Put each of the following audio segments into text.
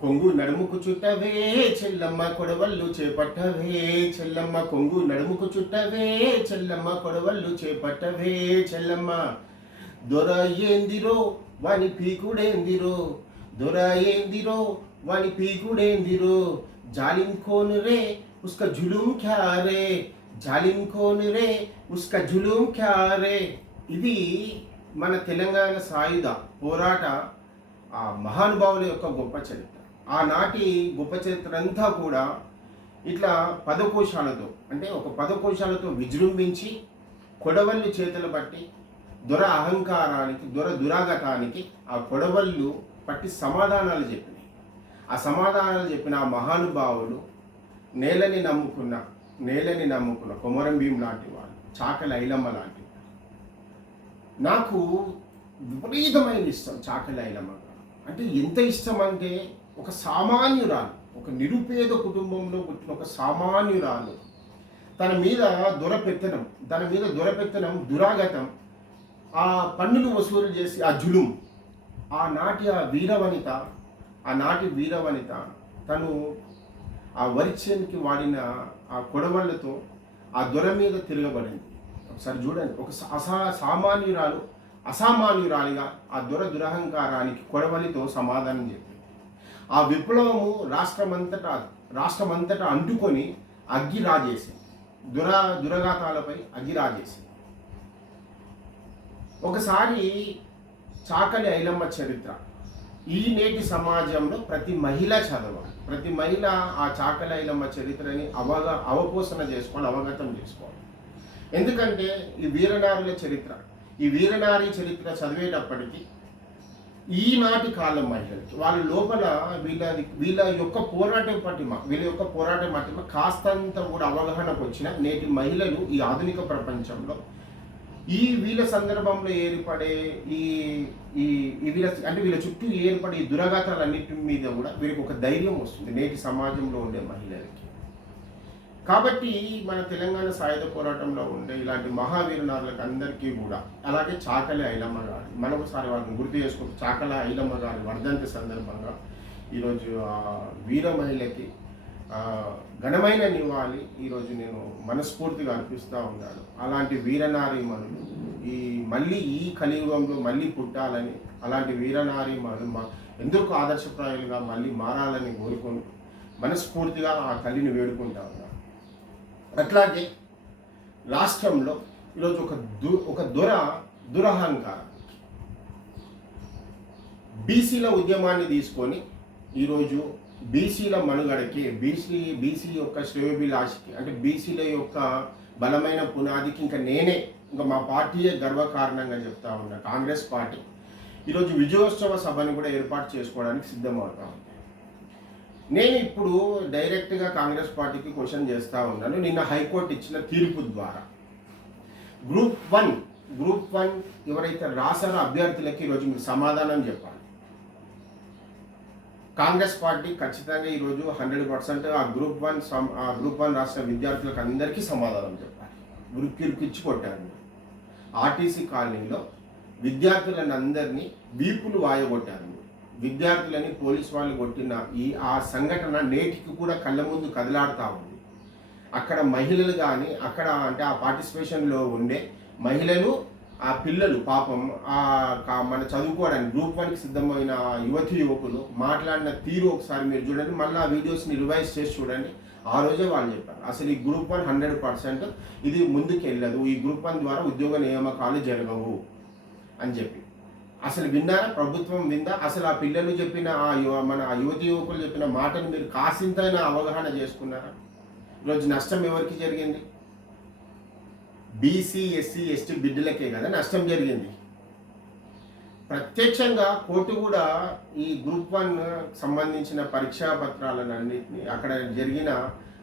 కొంగు నడుముకు చుట్టవే చెల్లమ్మ కొడవళ్ళు చేపట్టవే చెల్లమ్మ కొంగు నడుముకు చుట్టవే చెల్లమ్మ కొడవళ్ళు చేపట్టవే చెల్లమ్మ. దొర ఏందిరో వాని పీకుడేందిరో? దొర ఏందిరో వాని పీకుడేందిరో? జాలింకోను రే ఉస్క జులుం క్యారే రే రే ఉస్క జులుం క్యారే ఇది మన తెలంగాణ సాయుధ పోరాట ఆ మహానుభావుల యొక్క గొప్ప చరిత్ర. ఆనాటి గొప్ప చరిత్ర అంతా కూడా ఇట్లా పదకోశాలతో అంటే ఒక పదకోశాలతో విజృంభించి కొడవళ్ళు చేతులు పట్టి దొర అహంకారానికి దొర దురాగతానికి ఆ కొడవళ్ళు పట్టి సమాధానాలు చెప్పినాయి. ఆ సమాధానాలు చెప్పిన ఆ మహానుభావులు నేలని నమ్ముకున్న నేలని నమ్ముకున్న కొమరం భీం లాంటి వాళ్ళు చాకలి ఐలమ్మ లాంటి నాకు విపరీతమైన ఇష్టం చాకలి ఐలమ్మ. అంటే ఎంత ఇష్టం అంటే ఒక సామాన్యురాలు ఒక నిరుపేద కుటుంబంలో పుట్టిన ఒక సామాన్యురాలు. తన మీద దొరపెత్తనం తన మీద దొరపెత్తనం దురాగతం ఆ పన్నులు వసూలు చేసి ఆ జులుం ఆనాటి ఆ వీరవనిత ఆనాటి వీరవనిత తను ఆ వరిచేనికి వాడిన ఆ కొడవళ్ళతో ఆ దొర మీద తిరగబడింది. ఒకసారి చూడండి ఒక అసా సామాన్యురాలు అసామాన్యురాలిగా ఆ దొర దురహంకారానికి కొడవలితో సమాధానం చెప్పింది ఆ విప్లవము రాష్ట్రమంతటా రాష్ట్రమంతటా అంటుకొని అగ్గి రాజేసింది దురా దురఘాతాలపై అగ్గి రాజేసింది ఒకసారి చాకలి ఐలమ్మ చరిత్ర. ఈ నేటి సమాజంలో ప్రతి మహిళ చదవాలి. ప్రతి మహిళ ఆ చాకలి ఐలమ్మ చరిత్రని అవగా అవపోసన చేసుకోవాలి అవగతం చేసుకోవాలి. ఎందుకంటే ఈ వీరనారుల చరిత్ర. ఈ వీరనారి చరిత్ర చదివేటప్పటికీ ఈనాటి కాలం మహిళలకి వాళ్ళ లోపల వీళ్ళ వీళ్ళ యొక్క పోరాటం పట్టిమ వీళ్ళ యొక్క పోరాటం పట్టిమ కాస్తంత కూడా అవగాహనకు వచ్చిన నేటి మహిళలు ఈ ఆధునిక ప్రపంచంలో. ఈ వీళ్ళ సందర్భంలో ఏర్పడే ఈ ఈ ఈ వీళ్ళ అంటే వీళ్ళ చుట్టూ ఏర్పడే ఈ దురఘాతాలన్నిటి మీద కూడా వీరికి ఒక ధైర్యం వస్తుంది నేటి సమాజంలో ఉండే మహిళలకి. కాబట్టి మన తెలంగాణ సాయుధ పోరాటంలో ఉండే ఇలాంటి మహావీరునారులకు అందరికీ కూడా అలాగే చాకలి ఐలమ్మ గారి మరొకసారి వాళ్ళని గుర్తు చేసుకుంటూ చాకలి ఐలమ్మ గారి వర్ధంతి సందర్భంగా ఈరోజు ఆ వీర మహిళకి ఘనమైన నివాళి ఈరోజు నేను మనస్ఫూర్తిగా అర్పిస్తూ ఉన్నాను. అలాంటి వీరనారి మనులు ఈ మళ్ళీ ఈ కలియుగంలో మళ్ళీ పుట్టాలని అలాంటి వీరనారి మనులు మా ఎందుకు ఆదర్శప్రాయాలుగా మళ్ళీ మారాలని కోరుకుంటూ మనస్ఫూర్తిగా ఆ కలిని వేడుకుంటా ఉన్నాను. అట్లాగే రాష్ట్రంలో ఈరోజు ఒక దు ఒక దుర దురహంకారం. బీసీల ఉద్యమాన్ని తీసుకొని ఈరోజు బీసీల మనుగడకి బీసీ బీసీ యొక్క శ్రేయోభిలాషికి అంటే బీసీల యొక్క బలమైన పునాదికి ఇంకా నేనే ఇంకా మా పార్టీయే గర్వకారణంగా చెప్తా ఉన్నా కాంగ్రెస్ పార్టీ. ఈరోజు విజయోత్సవ సభను కూడా ఏర్పాటు చేసుకోవడానికి సిద్ధమవుతా ఉంది నేను ఇప్పుడు డైరెక్ట్గా కాంగ్రెస్ పార్టీకి క్వశ్చన్ చేస్తూ ఉన్నాను నిన్న హైకోర్టు ఇచ్చిన తీర్పు ద్వారా గ్రూప్ వన్ గ్రూప్ వన్ ఎవరైతే రాసారో అభ్యర్థులకి ఈరోజు మీరు సమాధానం చెప్పాలి కాంగ్రెస్ పార్టీ ఖచ్చితంగా ఈరోజు హండ్రెడ్ పర్సెంట్ ఆ గ్రూప్ వన్ సమ్- ఆ గ్రూప్ వన్ రాసిన విద్యార్థులకు అందరికీ సమాధానం చెప్పాలి ఉరికిరికిచ్చి కొట్టారు మీరు. ఆర్టీసీ కాలనీలో విద్యార్థులను అందరినీ వీపులు వాయగొట్టారు మీరు. విద్యార్థులని పోలీస్ వాళ్ళు కొట్టిన ఈ ఆ సంఘటన నేటికి కూడా కళ్ళ ముందు కదలాడుతూ ఉంది. అక్కడ మహిళలు కానీ అక్కడ అంటే ఆ పార్టిసిపేషన్లో ఉండే మహిళలు ఆ పిల్లలు పాపం ఆ మన చదువుకోవడానికి గ్రూప్ వన్కి సిద్ధమైన యువతి యువకులు మాట్లాడిన తీరు ఒకసారి మీరు చూడండి. మళ్ళీ ఆ వీడియోస్ని రివైజ్ చేసి చూడండి. ఆ రోజే వాళ్ళు చెప్పారు. అసలు ఈ గ్రూప్ వన్ హండ్రెడ్ పర్సెంట్ ఇది ముందుకు వెళ్ళదు ఈ గ్రూప్ వన్ ద్వారా ఉద్యోగ నియామకాలు జరగవు అని చెప్పి. అసలు విన్నారా? ప్రభుత్వం విందా? అసలు ఆ పిల్లలు చెప్పిన ఆ యువ మన ఆ యువతి యువకులు చెప్పిన మాటను మీరు కాసింతైనా అవగాహన చేసుకున్నారా? ఈరోజు నష్టం ఎవరికి జరిగింది? బీసీ ఎస్సీ ఎస్టీ బిడ్డలకే కదా నష్టం జరిగింది. ప్రత్యక్షంగా కోర్టు కూడా ఈ గ్రూప్ వన్ సంబంధించిన పరీక్షా పత్రాలను అన్నింటినీ అక్కడ జరిగిన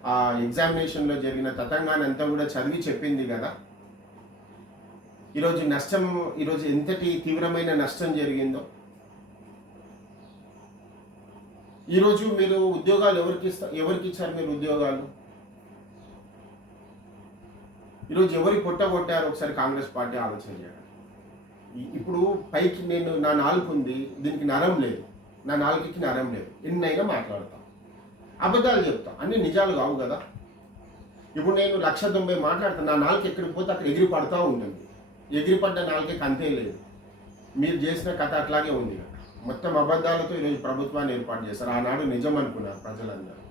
ఆ ఎగ్జామినేషన్లో జరిగిన తతంగాన్ని అంతా కూడా చదివి చెప్పింది కదా. ఈరోజు నష్టం ఈరోజు ఎంతటి తీవ్రమైన నష్టం జరిగిందో. ఈరోజు మీరు ఉద్యోగాలు ఎవరికి ఇస్తా ఎవరికి ఇచ్చారు మీరు ఉద్యోగాలు? ఈరోజు ఎవరి పొట్ట కొట్టారు? ఒకసారి కాంగ్రెస్ పార్టీ ఆలోచన చేయాలి ఇప్పుడు పైకి నేను నా నాలుగు ఉంది దీనికి నరం లేదు. నా నాలుగుకి నరం లేదు. ఎన్నైనా మాట్లాడతాం. అబద్ధాలు చెప్తా. అన్ని నిజాలు కావు కదా. ఇప్పుడు నేను లక్ష తొంభై మాట్లాడతాను నా నాలుగు ఎక్కడికి పోతే అక్కడ ఎగిరి పడతా ఉంటుంది ఎగిరి పడ్డ నాలుగే అంతే లేదు. మీరు చేసిన కథ అట్లాగే ఉంది. మొత్తం అబద్ధాలతో ఈరోజు ప్రభుత్వాన్ని ఏర్పాటు చేశారు. ఆనాడు నిజం అనుకున్నారు ప్రజలందరూ.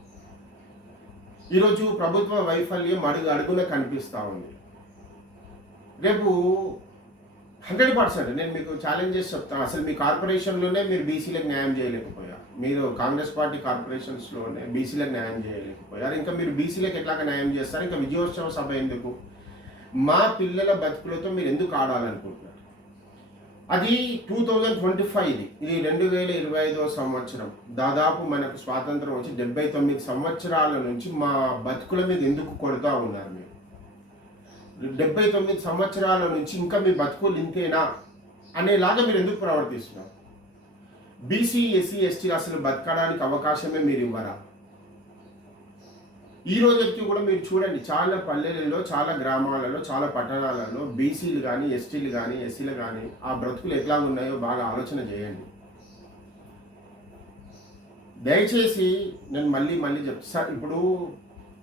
ఈరోజు ప్రభుత్వ వైఫల్యం అడుగు అడుగున కనిపిస్తూ ఉంది. రేపు హండ్రెడ్ పర్సెంట్ నేను మీకు ఛాలెంజ్ చేసి చెప్తాను అసలు మీ కార్పొరేషన్లోనే మీరు బీసీలకు న్యాయం చేయలేకపోయారు. మీరు కాంగ్రెస్ పార్టీ కార్పొరేషన్స్లోనే బీసీలకు న్యాయం చేయలేకపోయారు. ఇంకా మీరు బీసీలకు ఎట్లాగా న్యాయం చేస్తారు? ఇంకా విజయోత్సవ సభ ఎందుకు? మా పిల్లల బతుకులతో మీరు ఎందుకు ఆడాలనుకుంటున్నారు? అది టూ థౌజండ్ ట్వంటీ ఫైవ్ ఇది. ఇది రెండు వేల ఇరవై ఐదో సంవత్సరం. దాదాపు మనకు స్వాతంత్రం వచ్చి డెబ్బై తొమ్మిది సంవత్సరాల నుంచి మా బతుకుల మీద ఎందుకు కొడుతూ ఉన్నారు మీరు? డెబ్బై తొమ్మిది సంవత్సరాల నుంచి ఇంకా మీ బతుకులు ఇంతేనా? అనేలాగా మీరు ఎందుకు ప్రవర్తిస్తున్నారు? బీసీ ఎస్సీ ఎస్టీ అసలు బతకడానికి అవకాశమే మీరు ఇవ్వరా? ఈ రోజుకి కూడా మీరు చూడండి చాలా పల్లెలలో చాలా గ్రామాలలో చాలా పట్టణాలలో బీసీలు కానీ ఎస్టీలు కానీ ఎస్సీలు కానీ ఆ బ్రతుకులు ఎట్లా ఉన్నాయో బాగా ఆలోచన చేయండి. దయచేసి నేను మళ్ళీ మళ్ళీ చెప్తాను సార్ ఇప్పుడు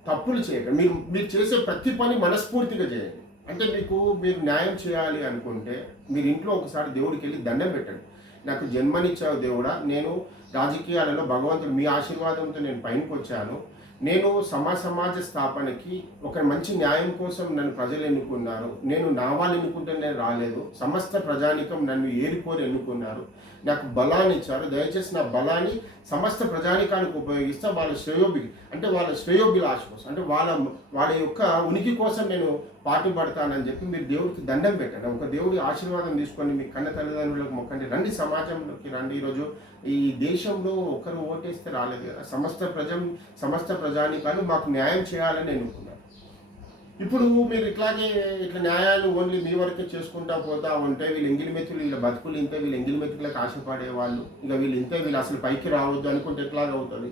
తప్పులు చేయకండి. మీరు మీరు చేసే ప్రతి పని మనస్ఫూర్తిగా చేయండి. అంటే మీకు మీరు న్యాయం చేయాలి అనుకుంటే మీరు ఇంట్లో ఒకసారి దేవుడికి వెళ్ళి దండం పెట్టండి. నాకు జన్మనిచ్చావు దేవుడా నేను రాజకీయాలలో భగవంతుడు మీ ఆశీర్వాదంతో నేను పైనకి వచ్చాను నేను సమాజ సమాజ స్థాపనకి ఒక మంచి న్యాయం కోసం నన్ను ప్రజలు ఎన్నుకున్నారు. నేను నా వాళ్ళు ఎన్నుకుంటే నేను రాలేదు. సమస్త ప్రజానికం నన్ను ఏరికోరి ఎన్నుకున్నారు. నాకు బలాన్ని ఇచ్చారు. దయచేసి నా బలాన్ని సమస్త ప్రజానికానికి ఉపయోగిస్తే వాళ్ళ శ్రేయోభి అంటే వాళ్ళ శ్రేయోభిలాష కోసం అంటే వాళ్ళ వాళ్ళ యొక్క ఉనికి కోసం నేను పాటుపడతానని చెప్పి మీరు దేవుడికి దండం పెట్టండి. ఒక దేవుడి ఆశీర్వాదం తీసుకొని మీ కన్న తల్లిదండ్రులకు మొక్కండి. రండి సమాజంలోకి రండి. ఈరోజు ఈ దేశంలో ఒకరు ఓటేస్తే రాలేదు కదా. సమస్త ప్రజ సమస్త ప్రజానికాలు మాకు న్యాయం చేయాలని అనుకున్నాను ఇప్పుడు మీరు ఇట్లాగే ఇట్లా న్యాయాలు ఓన్లీ మీ వరకే చేసుకుంటా పోతా ఉంటే వీళ్ళు ఎంగిలి మెతులు వీళ్ళ బతుకులు ఇంతే వీళ్ళు ఎంగిలి మెతుకులకు ఆశపడే వాళ్ళు ఇక వీళ్ళు ఇంతే వీళ్ళు అసలు పైకి రావద్దు అనుకుంటే ఎట్లాగ అవుతుంది?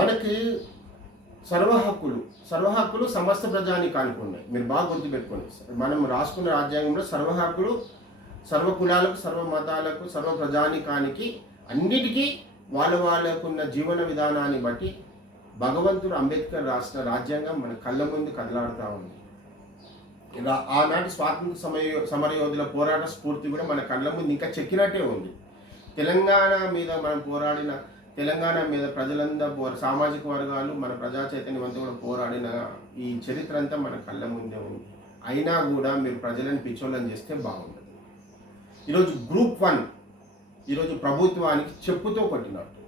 మనకి సర్వ హక్కులు సర్వ హక్కులు సమస్త ప్రజానికానికి ఉన్నాయి. మీరు బాగా గుర్తుపెట్టుకోండి. మనం రాసుకున్న రాజ్యాంగంలో సర్వ హక్కులు సర్వ కులాలకు సర్వ మతాలకు సర్వ ప్రజానికానికి అన్నిటికీ వాళ్ళ వాళ్ళకున్న జీవన విధానాన్ని బట్టి భగవంతుడు అంబేద్కర్ రాష్ట్ర రాజ్యాంగం మన కళ్ళ ముందు కదలాడుతూ ఉంది. ఇలా ఆనాటి స్వాతంత్ర సమయ సమరయోధుల పోరాట స్ఫూర్తి కూడా మన కళ్ళ ముందు ఇంకా చెక్కినట్టే ఉంది. తెలంగాణ మీద మనం పోరాడిన తెలంగాణ మీద ప్రజలందరూ సామాజిక వర్గాలు మన ప్రజా చైతన్యవంతం కూడా పోరాడిన ఈ చరిత్ర అంతా మన కళ్ళ ముందే ఉంది. అయినా కూడా మీరు ప్రజలను పిచ్చోళ్ళని చేస్తే బాగుంటుంది ఈరోజు గ్రూప్ వన్ ఈరోజు ప్రభుత్వానికి చెప్పుతో కొట్టినట్టు.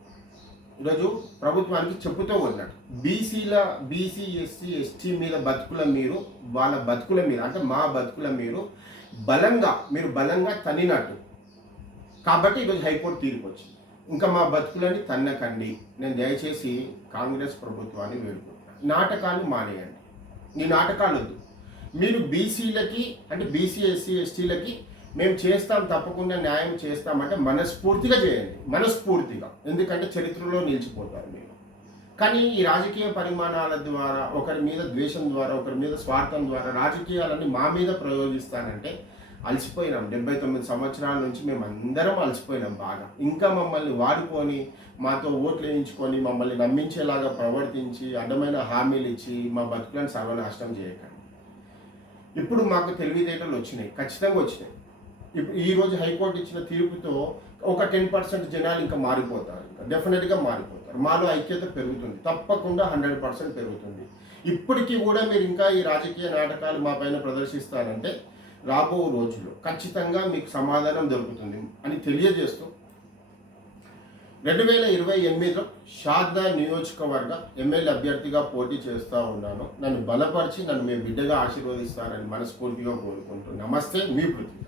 ఈరోజు ప్రభుత్వానికి చెప్పుతూ కొట్టినట్టు బీసీల బీసీ ఎస్సీ ఎస్టీ మీద బతుకుల మీరు వాళ్ళ బతుకుల మీద అంటే మా బతుకుల మీరు బలంగా మీరు బలంగా తన్నినట్టు. కాబట్టి ఈరోజు హైకోర్టు తీర్పు వచ్చింది. ఇంకా మా బతుకులని తన్నకండి. నేను దయచేసి కాంగ్రెస్ ప్రభుత్వాన్ని వేడుకుంటున్నాను. నాటకాలు మానేయండి. ఈ నాటకాలు వద్దు. మీరు బీసీలకి అంటే బీసీ ఎస్సీ ఎస్టీలకి మేము చేస్తాం తప్పకుండా న్యాయం చేస్తామంటే మనస్ఫూర్తిగా చేయండి. మనస్ఫూర్తిగా. ఎందుకంటే చరిత్రలో నిలిచిపోతారు మీరు. కానీ ఈ రాజకీయ పరిమాణాల ద్వారా ఒకరి మీద ద్వేషం ద్వారా ఒకరి మీద స్వార్థం ద్వారా రాజకీయాలన్నీ మా మీద ప్రయోగిస్తానంటే అలసిపోయినాం. డెబ్బై తొమ్మిది సంవత్సరాల నుంచి మేము అందరం అలసిపోయినాం బాగా. ఇంకా మమ్మల్ని వాడుకొని మాతో ఓట్లు వేయించుకొని మమ్మల్ని నమ్మించేలాగా ప్రవర్తించి అడ్డమైన హామీలు ఇచ్చి మా బతుకులను సర్వనాశనం చేయకండి. ఇప్పుడు మాకు తెలివితేటలు వచ్చినాయి. ఖచ్చితంగా వచ్చినాయి. ఇప్పుడు ఈరోజు హైకోర్టు ఇచ్చిన తీర్పుతో ఒక టెన్ పర్సెంట్ జనాలు ఇంకా మారిపోతారు. ఇంకా డెఫినెట్గా మారిపోతారు. మాలో ఐక్యత పెరుగుతుంది. తప్పకుండా హండ్రెడ్ పర్సెంట్ పెరుగుతుంది. ఇప్పటికీ కూడా మీరు ఇంకా ఈ రాజకీయ నాటకాలు మా పైన ప్రదర్శిస్తారంటే రాబో రోజుల్లో ఖచ్చితంగా మీకు సమాధానం దొరుకుతుంది అని తెలియజేస్తూ రెండు వేల ఇరవై ఎనిమిదిలో షార్దా నియోజకవర్గ ఎమ్మెల్యే అభ్యర్థిగా పోటీ చేస్తూ ఉన్నాను. నన్ను బలపరిచి నన్ను మీ బిడ్డగా ఆశీర్వదిస్తారని మనస్ఫూర్తిగా కోరుకుంటూ నమస్తే మీ పృథ్వీ